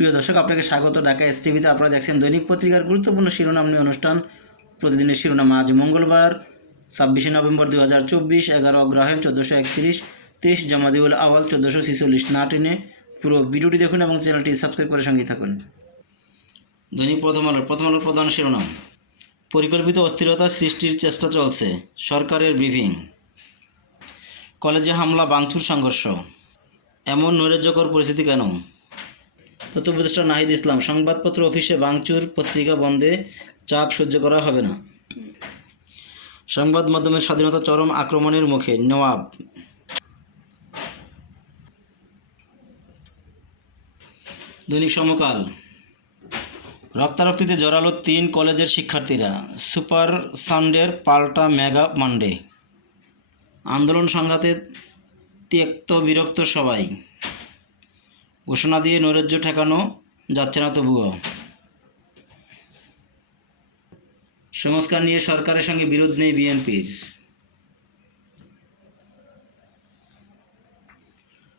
প্রিয় দর্শক, আপনাকে স্বাগত। ঢাকা এস টিভিতে আপনারা দেখছেন দৈনিক পত্রিকার গুরুত্বপূর্ণ শিরোনাম নিয়ে অনুষ্ঠান। প্রতিদিনের শিরোনাম আজ মঙ্গলবার, ছাব্বিশে নভেম্বর দু হাজার চব্বিশ, এগারো অগ্রহায়ণ চোদ্দোশো একত্রিশ, তেইশ জামাদিউল আওয়াল চোদ্দোশো ছিচল্লিশ না টেনে পুরো ভিডিওটি দেখুন এবং চ্যানেলটি সাবস্ক্রাইব করে সঙ্গেই থাকুন। দৈনিক প্রথম আলোর প্রথম আলোর প্রধান শিরোনাম। পরিকল্পিত অস্থিরতা সৃষ্টির চেষ্টা চলছে, সরকারের ব্রিফিং। কলেজে হামলা ভাঙচুর সংঘর্ষ। এমন নৈরাজ্যকর পরিস্থিতি কেন? তথ্য উপদেষ্টা নাহিদ ইসলাম। সংবাদপত্র অফিসে বাংচুর পত্রিকা বন্ধে চাপ সহ্য করা হবে না। সংবাদ মাধ্যমের স্বাধীনতা চরম আক্রমণের মুখে, নওয়াব। দৈনিক সমকাল। রক্তারক্তিতে জড়ালো তিন কলেজের শিক্ষার্থীরা। সুপার সানডের পাল্টা মেগা মানডে। আন্দোলন সংঘাতে ত্যক্ত বিরক্ত সবাই। ঘোষণা দিয়ে নৈরাজ্য ঠেকানো যাচ্ছে না তবুও। সংস্কার নিয়ে সরকারের সঙ্গে বিরোধ নেই বিএনপির।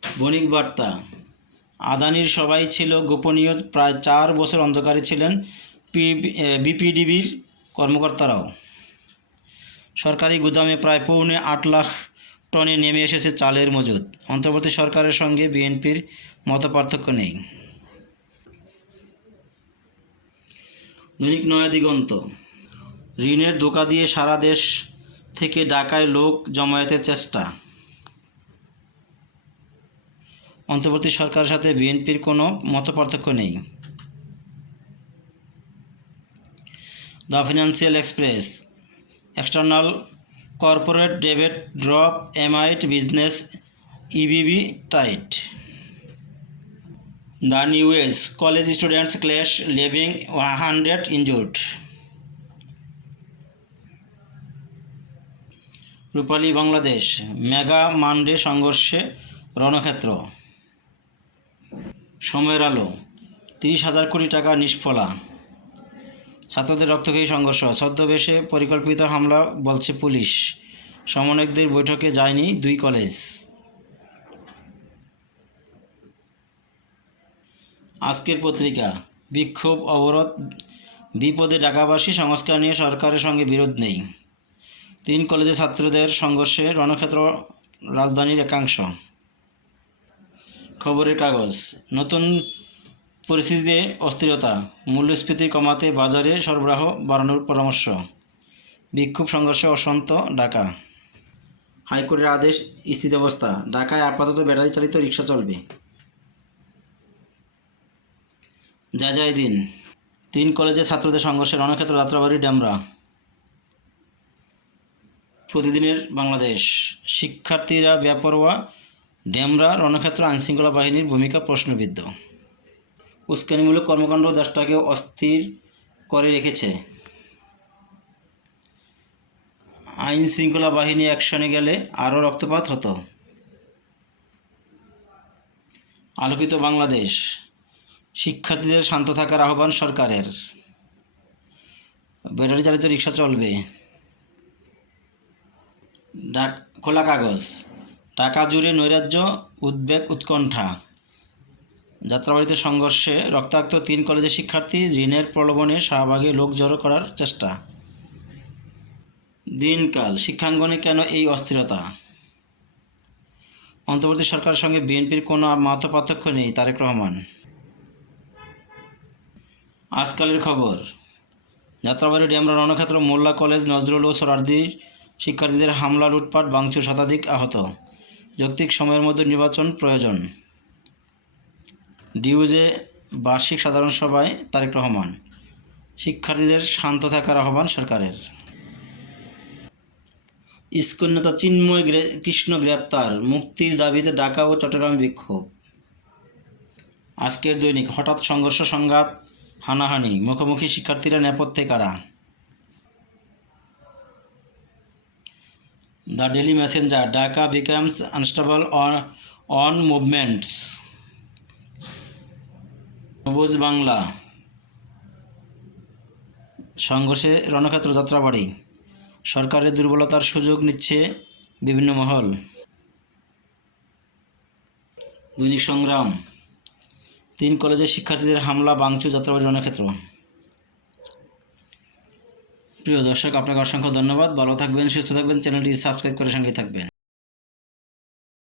বণিক বার্তা, আদানির সবাই ছিল গোপনীয়, প্রায় চার বছর অন্ধকারে ছিলেন বিপিডিবির কর্মকর্তারাও। সরকারি গুদামে প্রায় পৌনে আট লাখ টনে নেমে এসেছে চালের মজুদ। অন্তর্বর্তী সরকারের সঙ্গে বিএনপির মত পার্থক্য নেই। দৈনিক নয়া দিগন্ত। ঋণের ধোকা দিয়ে সারা দেশ থেকে ঢাকায় লোক জমায়েতের চেষ্টা। অন্তর্বর্তী সরকারের সাথে বিএনপির কোনো মতপার্থক্য নেই। The financial express. External corporate debit, drop, এমআইট, business, ইবিবি, tight. The নিউএস college students clash, leaving one hundred injured. Rupali Bangladesh, mega Monday সংঘর্ষে রণক্ষেত্র। সময়ের আলো, তিরিশ হাজার কোটি টাকা নিষ্ফলা। ছাত্রদের রক্তক্ষয়ী সংঘর্ষ, ছদ্মবেশে পরিকল্পিত হামলা বলছে পুলিশ। সমন্বয়কদের বৈঠকে যায়নি দুই কলেজ। আজকের পত্রিকা, বিক্ষোভ, অবরোধ, বিপদে ঢাকাবাসী, সংস্কার নিয়ে সরকারের সঙ্গে বিরোধ নেই। তিন কলেজের ছাত্রদের সংঘর্ষে রণক্ষেত্র রাজধানীর একাংশ। খবরের কাগজ, নতুন পরিস্থিতিতে অস্থিরতা, মূল্যস্ফীতি কমাতে বাজারে সরবরাহ বাড়ানোর পরামর্শ। বিক্ষোভ, সংঘর্ষে, অশান্ত, ঢাকা। হাইকোর্টের আদেশ স্থিতাবস্থা ঢাকায় আপাতত ব্যাটারি চালিত রিক্সা চলবে। যা যায় দিন। তিন কলেজের ছাত্রদের সংঘর্ষে রণক্ষেত্র যাত্রাবাড়ি ড্যামরা প্রতিদিনের বাংলাদেশ। শিক্ষার্থীরা বেপরোয়া ডেমরা রণক্ষেত্র আইনশৃঙ্খলা বাহিনীর ভূমিকা প্রশ্নবিদ্ধ। উস্কানিমূলক কর্মকাণ্ড দেশটাকে অস্থির করে রেখেছে। আইন শৃঙ্খলা বাহিনী অ্যাকশনে গেলে আরও রক্তপাত হতো। আলোকিত বাংলাদেশ। শিক্ষার্থীদের শান্ত থাকার আহ্বান সরকারের। ব্যাটারি চালিত রিক্সা চলবে। খোলা কাগজ। ঢাকা জুড়ে নৈরাজ্য, উদ্বেগ, উৎকণ্ঠা। যাত্রাবাড়িতে সংঘর্ষে রক্তাক্ত তিন কলেজের শিক্ষার্থী ঋণের প্রলোভনে শাহবাগে লোক জড়ো করার চেষ্টা। দিনকাল শিক্ষাঙ্গনে কেন এই অস্থিরতা? অন্তর্বর্তী সরকারের সঙ্গে বিএনপির কোনো মত পার্থক্য নেই তারেক রহমান। আজকালের খবর, যাত্রাবাড়ি ডেমরা রণক্ষেত্র, মোল্লা কলেজ, নজরুল ও সরার্দি শিক্ষার্থীদের হামলা, লুটপাট, ভাঙচুর শতাধিক আহত। যৌক্তিক সময়ের মধ্যে নির্বাচন প্রয়োজন। ডিউজে বার্ষিক সাধারণ সভায় তারেক রহমান। শিক্ষার্থীদের শান্ত থাকার আহ্বান সরকারের। ইস্কন নেতা চিন্ময় কৃষ্ণ গ্রেপ্তার, মুক্তির দাবিতে ঢাকা ও চট্টগ্রামে বিক্ষোভ। আজকের দৈনিক হঠাৎ সংঘর্ষ সংঘাত, হানাহানি, মুখোমুখি শিক্ষার্থীরা নেপথ্যে কারা? The daily messenger, Dhaka becomes unstable on on movements. Sobuj Bangla. সংঘর্ষে রণক্ষেত্র যাত্রাবাড়ি। সরকারের দুর্বলতার সুযোগ নিচ্ছে বিভিন্ন মহল। দৈনিক সংগ্রাম। তিন কলেজের শিক্ষার্থীদের হামলা বাংচু যাত্রাবাড়ি রণক্ষেত্র। প্রিয় দর্শক, আপনাকে অসংখ্য ধন্যবাদ। ভালো থাকবেন, সুস্থ থাকবেন, চ্যানেলটি সাবস্ক্রাইব করে সঙ্গে থাকবেন।